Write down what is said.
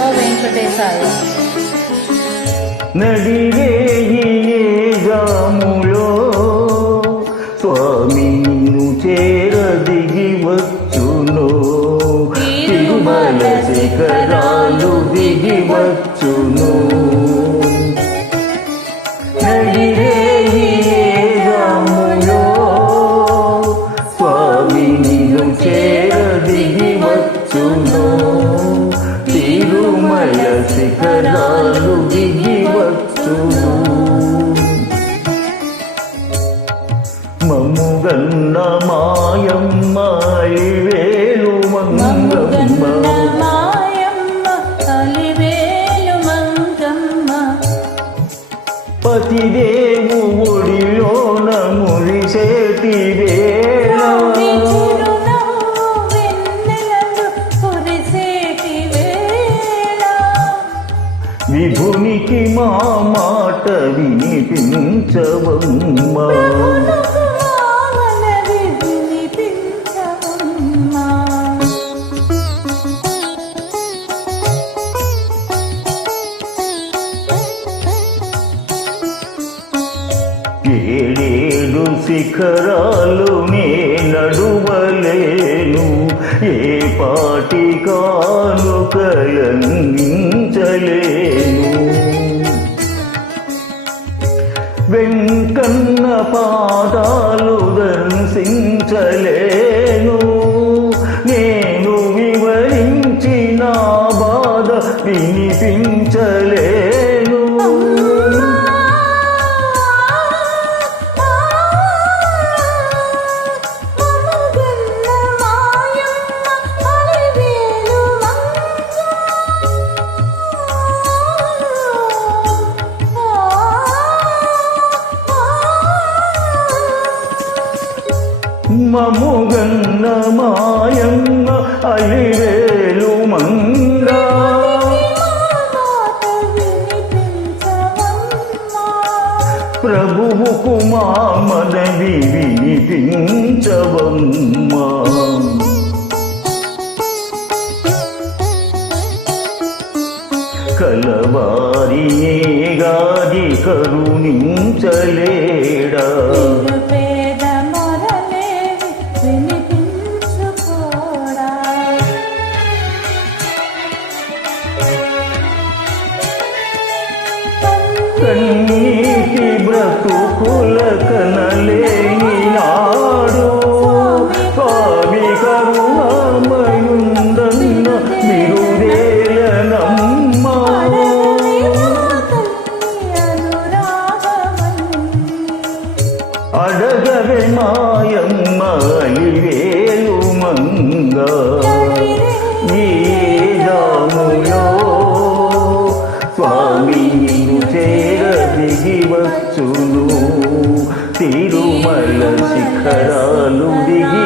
నమో వెంకటేశాయ. నడిరేయి జాములో స్వామి నిన్ను చేర దిగి వచ్చును, తిరుమల శిఖరాలు దిగి వచ్చును. నడిరేయి జాములో స్వామి నిన్ను చేర దిగి వచ్చును, తిరుమల శిఖరాలు దిగి వచ్చును. మమ్ముగన్న మాయమ్మ అలివేలు మంగమ్మ, పతిదేవు ఒడిలోన మురిసేటి వేళ, విభునికి మా మాట వినిపించవమ్మా. ఏడేడు శిఖరాలు నే నడువలేను, ఏ పాటి కానుకలందించలేను. వెంకన్న పాదాలు దర్శించలేను, నేను వివరించిన బాధ వినిపించలేను. మముగన్న మాయమ్మ అలివేలు మంగ, ప్రభువుకు మా మనవి వినిపించవమ్మా. కలవారినే గాది కరుణించలేడా, కన్నీటి బ్రతుకుల కనలేని నాడు స్వామి కరుణామయుందన్న మిరుదేలనమ్మా. అడగవే మాయమ్మ అలివేలు మంగ, ఈ జాములో స్వామి నిన్ను చేర దిగి వచ్చును, తిరుమల శిఖరాలు దిగి